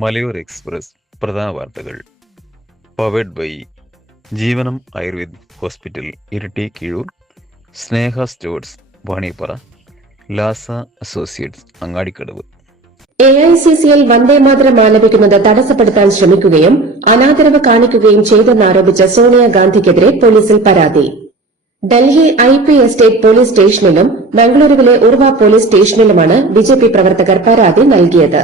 മലയോര എക്സ്പ്രസ് പ്രധാന വാർത്തകൾ powered by Jeevanam Ayurved hospital Iritty Keezhur, Sneha stores Vaniyappara, Lasa associates Angadikkadavu. AICCയിൽ വന്ദേമാതരം ആലപിക്കുന്നത് തടസ്സപ്പെടുത്താൻ ശ്രമിക്കുകയും അനാദരവ് കാണിക്കുകയും ചെയ്തെന്നാരോപിച്ച് സോണിയാഗാന്ധിക്കെതിരെ പോലീസിൽ പരാതി. ഡൽഹി IP എസ്റ്റേറ്റ് പോലീസ് സ്റ്റേഷനിലും ബംഗളൂരുവിലെ ഉർവ പോലീസ് സ്റ്റേഷനിലുമാണ് BJP പ്രവർത്തകർ പരാതി നൽകിയത്.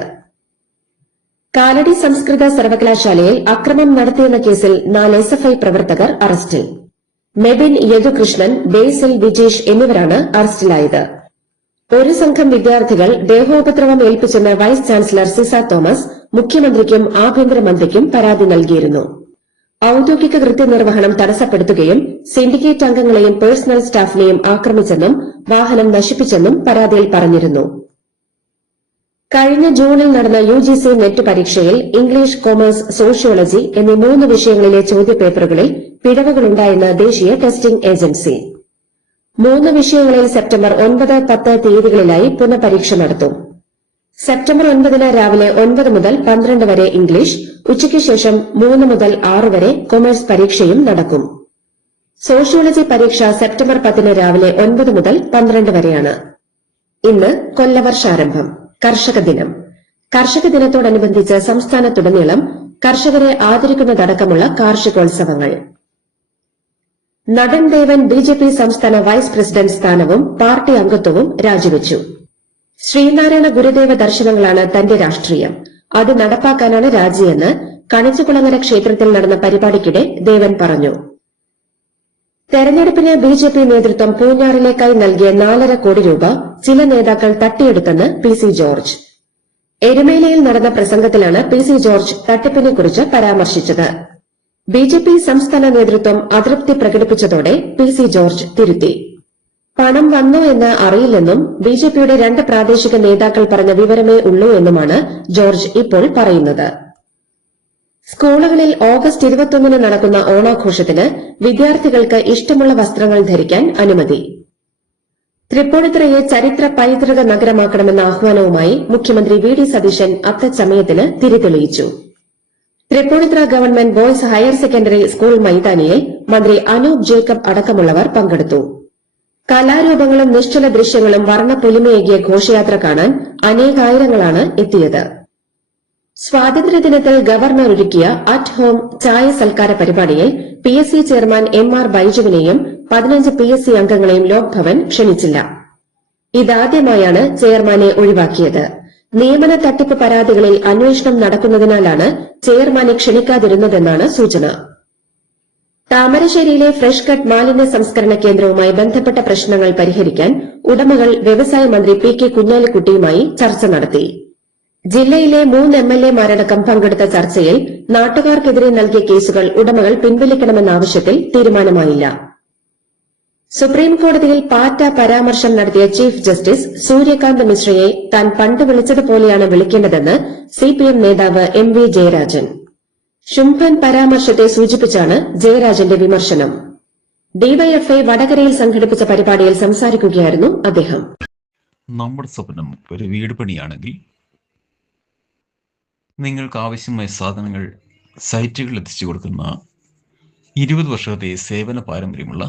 കാലടി സംസ്കൃത സർവകലാശാലയിൽ അക്രമം നടത്തിയെന്ന കേസിൽ 4 SFI പ്രവർത്തകർ അറസ്റ്റിൽ. മെബിൻ യദുകൃഷ്ണൻ, ബേസിൽ വിജേഷ് എന്നിവരാണ് അറസ്റ്റിലായത്. ഒരു സംഘം വിദ്യാർത്ഥികൾ ദേഹോപദ്രവം ഏൽപ്പിച്ചെന്ന് വൈസ് ചാൻസലർ സിസ തോമസ് മുഖ്യമന്ത്രിക്കും ആഭ്യന്തരമന്ത്രിക്കും പരാതി നൽകിയിരുന്നു. ഔദ്യോഗിക കൃത്യനിർവഹണം തടസ്സപ്പെടുത്തുകയും സിൻഡിക്കേറ്റ് അംഗങ്ങളെയും പേഴ്സണൽ സ്റ്റാഫിനെയും ആക്രമിച്ചെന്നും വാഹനം നശിപ്പിച്ചെന്നും പരാതിയിൽ പറഞ്ഞിരുന്നു. കഴിഞ്ഞ ജൂണിൽ നടന്ന UGC നെറ്റ് പരീക്ഷയിൽ ഇംഗ്ലീഷ്, കൊമേഴ്സ്, സോഷ്യോളജി എന്നീ 3 വിഷയങ്ങളിലെ ചോദ്യപേപ്പറുകളിൽ പിഴവുകളുണ്ടായെന്ന് ദേശീയ ടെസ്റ്റിംഗ് ഏജൻസി. 3 വിഷയങ്ങളിൽ സെപ്റ്റംബർ 9, 10 തീയതികളിലായി പുനഃപരീക്ഷ നടത്തും. സെപ്റ്റംബർ 9 രാവിലെ 9 മുതൽ 12 വരെ ഇംഗ്ലീഷ്, ഉച്ചയ്ക്ക് ശേഷം 3 മുതൽ 6 വരെ കൊമേഴ്സ് പരീക്ഷയും നടക്കും. സോഷ്യോളജി പരീക്ഷ സെപ്റ്റംബർ 10 രാവിലെ 9 മുതൽ 12 വരെയാണ്. ഇന്ന് കൊല്ലവർഷാരംഭം, കർഷക ദിനം. കർഷക ദിനത്തോടനുബന്ധിച്ച് സംസ്ഥാനത്തുടനീളം കർഷകരെ ആദരിക്കുന്നതടക്കമുള്ള കാർഷികോത്സവങ്ങൾ. നടൻ ദേവൻ BJP സംസ്ഥാന വൈസ് പ്രസിഡന്റ് സ്ഥാനവും പാർട്ടി അംഗത്വവും രാജിവെച്ചു. ശ്രീനാരായണ ഗുരുദേവ ദർശനങ്ങളാണ് തന്റെ രാഷ്ട്രീയം, അത് നടപ്പാക്കാനാണ് രാജിയെന്ന് കണിച്ചുകുളങ്ങര ക്ഷേത്രത്തിൽ നടന്ന പരിപാടിക്കിടെ ദേവൻ പറഞ്ഞു. തെരഞ്ഞെടുപ്പിന് BJP നേതൃത്വം പൂഞ്ഞാറിലേക്കായി നൽകിയ 4.5 കോടി രൂപ ചില നേതാക്കൾ തട്ടിയെടുത്തെന്ന് PC ജോർജ്. എരുമേലിയിൽ നടന്ന പ്രസംഗത്തിലാണ് PC ജോർജ് തട്ടിപ്പിനെക്കുറിച്ച് പരാമർശിച്ചത്. BJP സംസ്ഥാന നേതൃത്വം അതൃപ്തി പ്രകടിപ്പിച്ചതോടെ PC ജോർജ് തിരുത്തി. പണം വന്നോ എന്ന് അറിയില്ലെന്നും BJPയുടെ 2 പ്രാദേശിക നേതാക്കൾ പറഞ്ഞ വിവരമേ ഉള്ളൂ എന്നുമാണ് ജോർജ് ഇപ്പോൾ പറയുന്നത്. സ്കൂളുകളിൽ ഓഗസ്റ്റ് 21 നടക്കുന്ന ഓണാഘോഷത്തിന് വിദ്യാർത്ഥികൾക്ക് ഇഷ്ടമുള്ള വസ്ത്രങ്ങൾ ധരിക്കാൻ അനുമതി. തൃപ്പൂണിത്തുറയെ ചരിത്ര പൈതൃക നഗരമാക്കണമെന്ന ആഹ്വാനവുമായി മുഖ്യമന്ത്രി VD സതീശൻ അത്തച്ചമയത്തിന് തിരിതെളിയിച്ചു. Tripunithura government boys higher secondary school മൈതാനിയിൽ മന്ത്രി അനൂപ് ജേക്കബ് അടക്കമുള്ളവർ പങ്കെടുത്തു. കലാരൂപങ്ങളും നിശ്ചല ദൃശ്യങ്ങളും വർണ്ണപ്പൊലിമയേകിയ ഘോഷയാത്ര കാണാൻ അനേകായിരങ്ങളാണ് എത്തിയത്. സ്വാതന്ത്ര്യദിനത്തിൽ ഗവർണർ ഒരുക്കിയ അറ്റ് ഹോം ചായ സൽക്കാര പരിപാടിയിൽ PSC ചെയർമാൻ MR ബൈജുവിനെയും 15 PSC അംഗങ്ങളെയും ലോക്ഭവൻ ക്ഷണിച്ചില്ല. ഇതാദ്യമായാണ് ചെയർമാനെ ഒഴിവാക്കിയത്. നിയമന തട്ടിപ്പ് പരാതികളിൽ അന്വേഷണം നടക്കുന്നതിനാലാണ് ചെയർമാനെ ക്ഷണിക്കാതിരുന്നതെന്നാണ് സൂചന. താമരശ്ശേരിയിലെ ഫ്രഷ് കട്ട് മാലിന്യ സംസ്കരണ കേന്ദ്രവുമായി ബന്ധപ്പെട്ട പ്രശ്നങ്ങൾ പരിഹരിക്കാൻ ഉടമകൾ വ്യവസായ മന്ത്രി PK കുഞ്ഞാലിക്കുട്ടിയുമായി ചർച്ച നടത്തി. ജില്ലയിലെ 3 MLA-മാരടക്കം പങ്കെടുത്ത ചർച്ചയിൽ നാട്ടുകാർക്കെതിരെ നൽകിയ കേസുകൾ ഉടമകൾ പിൻവലിക്കണമെന്ന ആവശ്യത്തിൽ തീരുമാനമായില്ല. സുപ്രീംകോടതിയിൽ പാറ്റ പരാമർശം നടത്തിയ ചീഫ് ജസ്റ്റിസ് സൂര്യകാന്ത് മിശ്രയെ താൻ പണ്ട് വിളിച്ചതുപോലെയാണ് വിളിക്കേണ്ടതെന്ന് CPM നേതാവ് MV ജയരാജൻ. ശുംഭൻ പരാമർശത്തെ സൂചിപ്പിച്ചാണ് ജയരാജന്റെ വിമർശനം. DYFI വടകരയിൽ സംഘടിപ്പിച്ച പരിപാടിയിൽ സംസാരിക്കുകയായിരുന്നു അദ്ദേഹം. നമ്മുടെ സ്വപ്നം ഒരു വീട് പണിയാണെങ്കിൽ നിങ്ങൾക്ക് ആവശ്യമായ സാധനങ്ങൾ സൈറ്റുകളിൽ എത്തിച്ചു കൊടുക്കുന്ന 20 വർഷത്തെ സേവന പാരമ്പര്യമുള്ള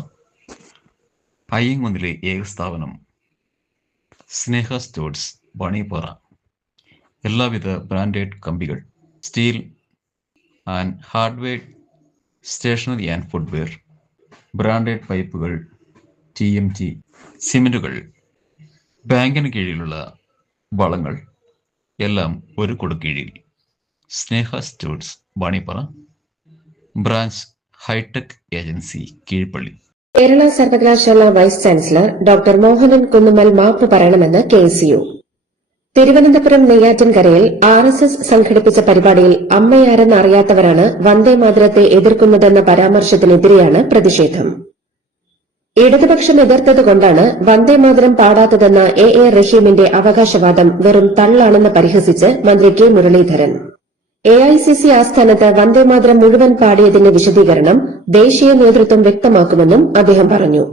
അയ്യങ്കുന്നിലെ ഏക സ്ഥാപനം സ്നേഹ സ്റ്റോഴ്സ് വാണിയപ്പാറ. എല്ലാവിധ ബ്രാൻഡഡ് കമ്പികൾ, steel and hardware, stationery and footwear, branded പൈപ്പുകൾ, TMT സിമെന്റുകൾ, ബാങ്കിന് കീഴിലുള്ള വളങ്ങൾ എല്ലാം ഒരു കൊടുക്കീഴിൽ. Sneha stores Vaniyappara, branch hitech agency Keezhpally. Kerala സർവകലാശാല vice chancellor doctor Mohanan Kunnummal മാപ്പ് പറയണമെന്ന് KSU. തിരുവനന്തപുരം നെയ്യാറ്റിൻകരയിൽ RSS സംഘടിപ്പിച്ച പരിപാടിയിൽ അമ്മയാരെന്ന് അറിയാത്തവരാണ് വന്ദേമാതരത്തെ എതിർക്കുന്നതെന്ന പരാമർശത്തിനെതിരെയാണ് പ്രതിഷേധം. ഇടതുപക്ഷം എതിർത്തതുകൊണ്ടാണ് വന്ദേമാതരം പാടാത്തതെന്ന AA റഹീമിന്റെ അവകാശവാദം വെറും തള്ളാണെന്ന് പരിഹസിച്ച് മന്ത്രി K മുരളീധരൻ. AICC ആസ്ഥാനത്ത് വന്ദേമാതരം മുഴുവൻ പാടിയതിന്റെ വിശദീകരണം ദേശീയ നേതൃത്വം വ്യക്തമാക്കുമെന്നും അദ്ദേഹം പറഞ്ഞു.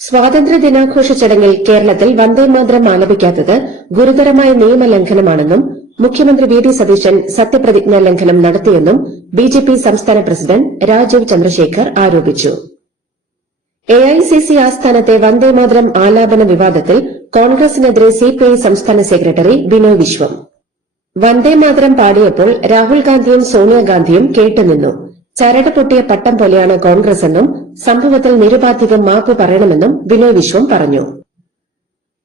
സ്വാതന്ത്ര്യ ദിനാഘോഷ ചടങ്ങിൽ കേരളത്തിൽ വന്ദേമാതരം ആലപിക്കാത്തത് ഗുരുതരമായ നിയമലംഘനമാണെന്നും മുഖ്യമന്ത്രി വി ഡി സതീശൻ സത്യപ്രതിജ്ഞാ ലംഘനം നടത്തിയെന്നും ബിജെപി സംസ്ഥാന പ്രസിഡന്റ് രാജീവ് ചന്ദ്രശേഖർ ആരോപിച്ചു. എഐസിസി ആസ്ഥാനത്തെ വന്ദേമാതരം ആലാപന വിവാദത്തിൽ കോൺഗ്രസിനെതിരെ സിപിഐ സംസ്ഥാന സെക്രട്ടറി ബിനോയ് വിശ്വം. വന്ദേമാതരം പാടിയപ്പോൾ രാഹുൽ ഗാന്ധിയും സോണിയാഗാന്ധിയും കേട്ടുനിന്നു. ചരട് പൊട്ടിയ പട്ടം പോലെയാണ് കോൺഗ്രസ് എന്നും സംഭവത്തിൽ നിരുപാധികം മാപ്പ് പറയണമെന്നും ബിനോയ് വിശ്വം പറഞ്ഞു.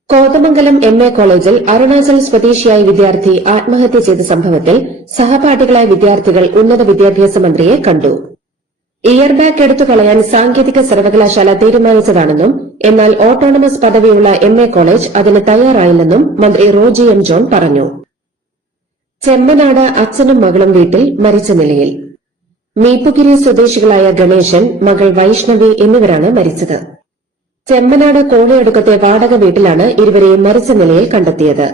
കോതമംഗലം എംഎ കോളേജിൽ അരുണാചൽ സ്വദേശിയായ വിദ്യാർത്ഥി ആത്മഹത്യ ചെയ്ത സംഭവത്തിൽ സഹപാഠികളായ വിദ്യാർത്ഥികൾ ഉന്നത വിദ്യാഭ്യാസ മന്ത്രിയെ കണ്ടു. ഇയർ ബാഗ് എടുത്തു കളയാൻ സാങ്കേതിക സർവകലാശാല തീരുമാനിച്ചതാണെന്നും എന്നാൽ ഓട്ടോണമസ് പദവിയുള്ള എംഎ കോളേജ് അതിന് തയ്യാറായില്ലെന്നും മന്ത്രി റോജി എം ജോൺ പറഞ്ഞു. ചെമ്മനാട് അച്ഛനും മകളും വീട്ടിൽ മരിച്ച നിലയിൽ. മീപ്പുകിരി സ്വദേശികളായ ഗണേശൻ, മകൾ വൈഷ്ണവി എന്നിവരാണ് മരിച്ചത്. ചെമ്മനാട് കോളിയടുക്കത്തെ വാടക വീട്ടിലാണ് ഇരുവരെയും മരിച്ച നിലയിൽ കണ്ടെത്തിയത്.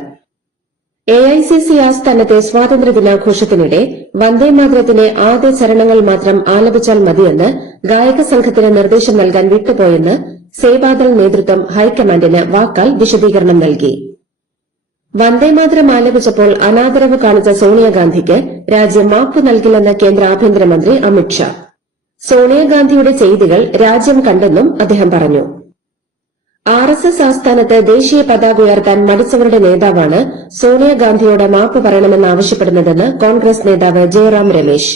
എഐസിസി ആസ്ഥാനത്തെ സ്വാതന്ത്ര്യദിനാഘോഷത്തിനിടെ വന്ദേമാതരത്തിന്റെ ആദ്യ ചരണങ്ങൾ മാത്രം ആലപിച്ചാൽ മതിയെന്ന് ഗായക സംഘത്തിന് നിർദ്ദേശം നൽകാൻ വിട്ടുപോയെന്ന് സേവാദൾ നേതൃത്വം ഹൈക്കമാൻഡിന് വാക്കാൽ വിശദീകരണം നൽകി. വന്ദേമാതരം ആലപിച്ചപ്പോൾ അനാദരവ് കാണിച്ച സോണിയാഗാന്ധിക്ക് രാജ്യം മാപ്പ് നൽകില്ലെന്ന് കേന്ദ്ര ആഭ്യന്തരമന്ത്രി അമിത്ഷാ. സോണിയാഗാന്ധിയുടെ ചെയ്തികൾ രാജ്യം കണ്ടെന്നും അദ്ദേഹം പറഞ്ഞു. ആർഎസ്എസ് ആസ്ഥാനത്ത് ദേശീയ പതാക ഉയർത്താൻ മടിച്ചവരുടെ നേതാവാണ് സോണിയാഗാന്ധിയോട് മാപ്പ് പറയണമെന്നാവശ്യപ്പെടുന്നതെന്ന് കോൺഗ്രസ് നേതാവ് ജയറാം രമേശ്.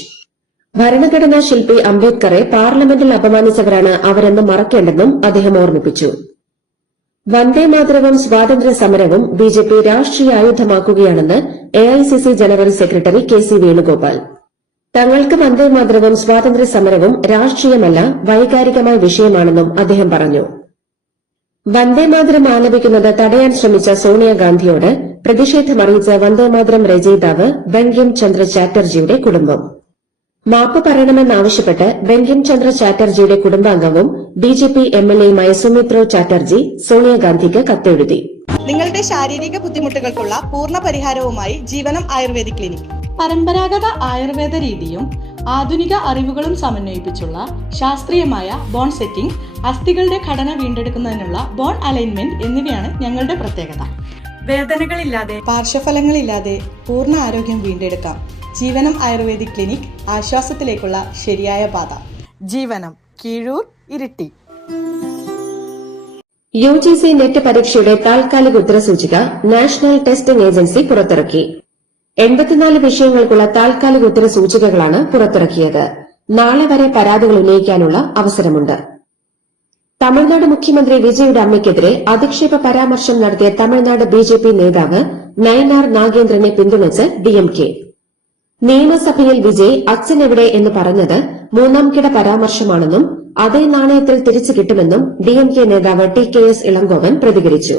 ഭരണഘടനാ ശില്പി അംബേദ്കറെ പാർലമെന്റിൽ അപമാനിച്ചവരാണ് അവരെന്ന് മറക്കേണ്ടെന്നും അദ്ദേഹം ഓർമ്മിപ്പിച്ചു. വന്ദേമാതരവും സ്വാതന്ത്ര്യ സമരവും ബിജെപി രാഷ്ട്രീയ ആയുധമാക്കുകയാണെന്ന് AICC general secretary K C Venugopal. തങ്ങൾക്ക് വന്ദേമാതരവും സ്വാതന്ത്ര്യ സമരവും രാഷ്ട്രീയമല്ല, വൈകാരികമായ വിഷയമാണെന്നും അദ്ദേഹം പറഞ്ഞു. വന്ദേമാതരം ആലപിക്കുന്നത് തടയാൻ ശ്രമിച്ച സോണിയാഗാന്ധിയോട് പ്രതിഷേധമറിയിച്ച വന്ദേമാതരം രചയിതാവ് ബങ്കിം ചന്ദ്ര ചാറ്റർജിയുടെ കുടുംബം. മാപ്പ് പറയണമെന്നാവശ്യപ്പെട്ട് ബങ്കിം ചന്ദ്ര ചാറ്റർജിയുടെ കുടുംബാംഗവും ബിജെപി എംഎൽഎയുമായ സുമിത്രോ ചാറ്റർജി സോണിയാഗാന്ധിക്ക് കത്തെഴുതി. നിങ്ങളുടെ ശാരീരിക ബുദ്ധിമുട്ടുകൾക്കുള്ള പൂർണ്ണ പരിഹാരവുമായി ജീവനം ആയുർവേദിക് ക്ലിനിക്. പരമ്പരാഗത ആയുർവേദ രീതിയും ആധുനിക അറിവുകളും സമന്വയിപ്പിച്ചുള്ള ശാസ്ത്രീയമായ ബോൺ സെറ്റിംഗ്, അസ്ഥികളുടെ ഘടന വീണ്ടെടുക്കുന്നതിനുള്ള ബോൺ അലൈൻമെന്റ് എന്നിവയാണ് ഞങ്ങളുടെ പ്രത്യേകത. വേദനകളില്ലാതെ, പാർശ്വഫലങ്ങളില്ലാതെ പൂർണ്ണ ആരോഗ്യം വീണ്ടെടുക്കാം. ജീവനം ആയുർവേദിക് ക്ലിനിക്, ആശ്വാസത്തിലേക്കുള്ള ശരിയായ പാത. ജീവനം, കീഴൂർ, ഇരിട്ടി. യുജിസി നെറ്റ് പരീക്ഷയുടെ താൽക്കാലിക ഉത്തരസൂചിക നാഷണൽ ടെസ്റ്റിംഗ് ഏജൻസി പുറത്തിറക്കി. 84 വിഷയങ്ങൾക്കുള്ള താൽക്കാലിക ഉത്തരസൂചികകളാണ് പുറത്തിറക്കിയത്. നാളെ വരെ പരാതികൾ ഉന്നയിക്കാനുള്ള അവസരമുണ്ട്. തമിഴ്നാട് മുഖ്യമന്ത്രി വിജയുടെ അമ്മയ്ക്കെതിരെ അധിക്ഷേപ പരാമർശം നടത്തിയ തമിഴ്നാട് ബിജെപി നേതാവ് നയനാർ നാഗേന്ദ്രനെ പിന്തുണച്ച് ഡിഎംകെ. നിയമസഭയിൽ വിജയ് അച്ഛനെവിടെ എന്ന് പറഞ്ഞത് മൂന്നാം കിട പരാമർശമാണെന്നും അതേ നാണയത്തിൽ തിരിച്ചു കിട്ടുമെന്നും ഡിഎംകെ നേതാവ് ടി.കെ.എസ്. ഇളങ്കോവൻ പ്രതികരിച്ചു.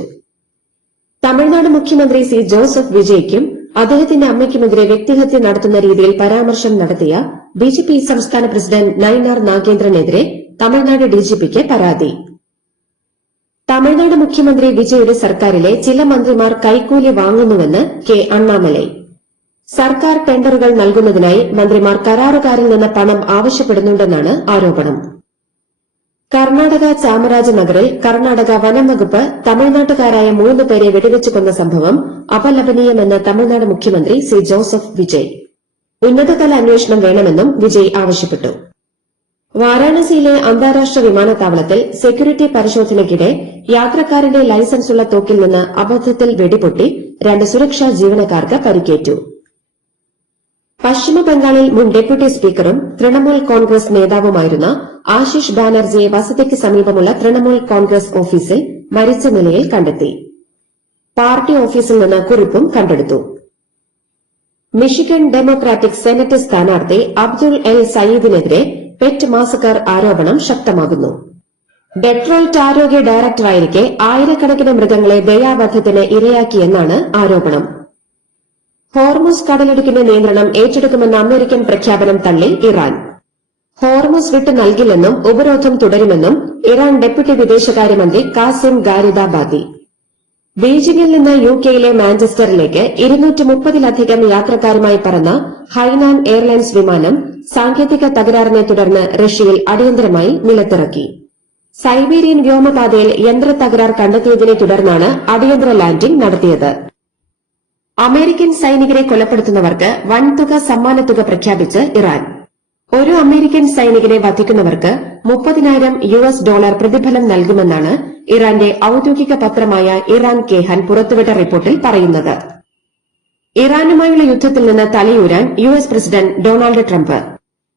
തമിഴ്നാട് മുഖ്യമന്ത്രി സി ജോസഫ് വിജയ്ക്കും അദ്ദേഹത്തിന്റെ അമ്മയ്ക്കുമെതിരെ വ്യക്തിഹത്യ നടത്തുന്ന രീതിയിൽ പരാമർശം നടത്തിയ ബിജെപി സംസ്ഥാന പ്രസിഡന്റ് നയനാർ നാഗേന്ദ്രനെതിരെ തമിഴ്നാട് ഡിജിപിക്ക് പരാതി. തമിഴ്നാട് മുഖ്യമന്ത്രി വിജയുടെ സർക്കാരിലെ ചില മന്ത്രിമാർ കൈക്കൂലി വാങ്ങുന്നുവെന്ന് കെ അണ്ണാമലൈ. സർക്കാർ ടെൻഡറുകൾ നൽകുന്നതിനായി മന്ത്രിമാർ കരാറുകാരിൽ നിന്ന് പണം ആവശ്യപ്പെടുന്നുണ്ടെന്നാണ് ആരോപണം. കർണാടക ചാമരാജനഗറിൽ കർണാടക വനം വകുപ്പ് തമിഴ്നാട്ടുകാരായ 3 പേരെ വെടിവെച്ചു കൊന്ന സംഭവം അപലപനീയമെന്ന് തമിഴ്നാട് മുഖ്യമന്ത്രി സി ജോസഫ് വിജയ്. ഉന്നതതല അന്വേഷണം വേണമെന്നും വിജയ് ആവശ്യപ്പെട്ടു. വാരാണസിയിലെ അന്താരാഷ്ട്ര വിമാനത്താവളത്തിൽ സെക്യൂരിറ്റി പരിശോധനയ്ക്കിടെ യാത്രക്കാരന്റെ ലൈസൻസുള്ള തോക്കിൽ നിന്ന് അബദ്ധത്തിൽ വെടിപൊട്ടി 2 സുരക്ഷാ ജീവനക്കാർക്ക് പരിക്കേറ്റു. പശ്ചിമ ബംഗാളിൽ മുൻ ഡെപ്യൂട്ടി സ്പീക്കറും തൃണമൂൽ കോൺഗ്രസ് നേതാവുമായിരുന്ന ആശിഷ് ബാനർജിയെ വസതിക്ക് സമീപമുള്ള തൃണമൂൽ കോൺഗ്രസ് ഓഫീസിൽ മരിച്ച നിലയിൽ കണ്ടെത്തി. പാർട്ടി ഓഫീസിൽ നിന്ന് കുറിപ്പും കണ്ടെടുത്തു. മിഷിഗൺ ഡെമോക്രാറ്റിക് സെനറ്റ് സ്ഥാനാർത്ഥി അബ്ദുൾ എൽ സയീദിനെതിരെ പെറ്റ് മാസക്കർ ആരോപണം ശക്തമാകുന്നു. ഡെട്രോയിറ്റ് ആരോഗ്യ ഡയറക്ടറായിരിക്കെ ആയിരക്കണക്കിന് മൃഗങ്ങളെ ദയാവധത്തിന് ഇരയാക്കിയെന്നാണ് ആരോപണം. ഹോർമുസ് കടലിടുക്കിന്റെ നിയന്ത്രണം ഏറ്റെടുക്കുമെന്ന അമേരിക്കൻ പ്രഖ്യാപനം തള്ളി ഇറാൻ. ഹോർമുസ് വിട്ടു നൽകില്ലെന്നും ഉപരോധം തുടരുമെന്നും ഇറാൻ ഡെപ്യൂട്ടി വിദേശകാര്യമന്ത്രി കാസിം ഗാരിദാബാദി. ബീജിംഗിൽ നിന്ന് യുകെയിലെ മാഞ്ചസ്റ്ററിലേക്ക് 230-ലധികം യാത്രക്കാരുമായി പറന്ന ഹൈനാൻ എയർലൈൻസ് വിമാനം സാങ്കേതിക തകരാറിനെ തുടർന്ന് റഷ്യയിൽ അടിയന്തരമായി നിലത്തിറക്കി. സൈബീരിയൻ വ്യോമപാതയിൽ യന്ത്ര തകരാർ കണ്ടെത്തിയതിനെ തുടർന്നാണ് അടിയന്തര ലാൻഡിംഗ് നടത്തിയത്. അമേരിക്കൻ സൈനികരെ കൊലപ്പെടുത്തുന്നവർക്ക് വൻതുക സമ്മാനത്തുക പ്രഖ്യാപിച്ച് ഇറാൻ. ഒരു അമേരിക്കൻ സൈനികരെ വധിക്കുന്നവർക്ക് $30,000 പ്രതിഫലം നൽകുമെന്നാണ് ഇറാന്റെ ഔദ്യോഗിക പത്രമായ ഇറാൻ കേഹാൻ പുറത്തുവിട്ട റിപ്പോർട്ടിൽ പറയുന്നത്. ഇറാനുമായുള്ള യുദ്ധത്തിൽ നിന്ന് തലയൂരാൻ യുഎസ് പ്രസിഡന്റ് ഡൊണാൾഡ് ട്രംപ്,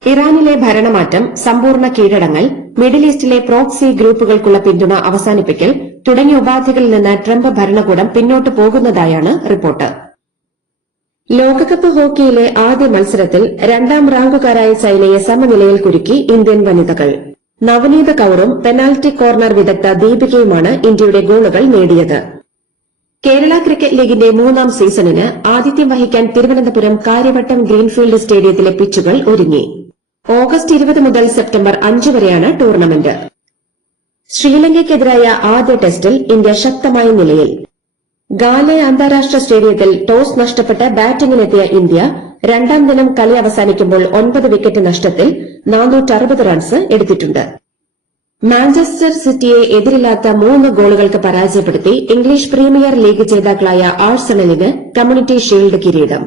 ഇറാനിലെ ഭരണമാറ്റം, സമ്പൂർണ്ണ കീഴടങ്ങൽ, മിഡിൽ ഈസ്റ്റിലെ പ്രോക്സി ഗ്രൂപ്പുകൾക്കുള്ള പിന്തുണ അവസാനിപ്പിക്കൽ തുടങ്ങിയ ഉപാധികളിൽ നിന്ന് ട്രംപ് ഭരണകൂടം പിന്നോട്ട് പോകുന്നതായാണ് റിപ്പോർട്ട്. ലോകകപ്പ് ഹോക്കിയിലെ ആദ്യ മത്സരത്തിൽ 2ാം റാങ്കുകാരായ ചൈനയെ സമനിലയിൽ കുരുക്കി ഇന്ത്യൻ വനിതകൾ. നവനീത കൌറും പെനാൽറ്റി കോർണർ വിദഗ്ധ ദീപികയുമാണ് ഇന്ത്യയുടെ ഗോളുകൾ നേടിയത്. കേരള ക്രിക്കറ്റ് ലീഗിന്റെ 3ാം സീസണിന് ആതിഥ്യം വഹിക്കാൻ തിരുവനന്തപുരം കാര്യവട്ടം ഗ്രീൻഫീൽഡ് സ്റ്റേഡിയത്തിലെ പിച്ചുകൾ ഒരുങ്ങി. ഓഗസ്റ്റ് 20 മുതൽ സെപ്റ്റംബർ 5 വരെയാണ് ടൂർണമെന്റ്. ശ്രീലങ്കയ്ക്കെതിരായ ആദ്യ ടെസ്റ്റിൽ ഇന്ത്യ ശക്തമായ നിലയിൽ. ഗാലെ അന്താരാഷ്ട്ര സ്റ്റേഡിയത്തിൽ ടോസ് നഷ്ടപ്പെട്ട് ബാറ്റിംഗിനെത്തിയ ഇന്ത്യ 2ാം ദിനം കളി അവസാനിക്കുമ്പോൾ 9 വിക്കറ്റ് നഷ്ടത്തിൽ 460 റൺസ് എടുത്തിട്ടുണ്ട്. മാഞ്ചസ്റ്റർ സിറ്റിയെ എതിരില്ലാത്ത 3 ഗോളുകൾക്ക് പരാജയപ്പെടുത്തി ഇംഗ്ലീഷ് പ്രീമിയർ ലീഗ് ജേതാക്കളായ ആഴ്സണലിന് കമ്മ്യൂണിറ്റി ഷീൽഡ് കിരീടം.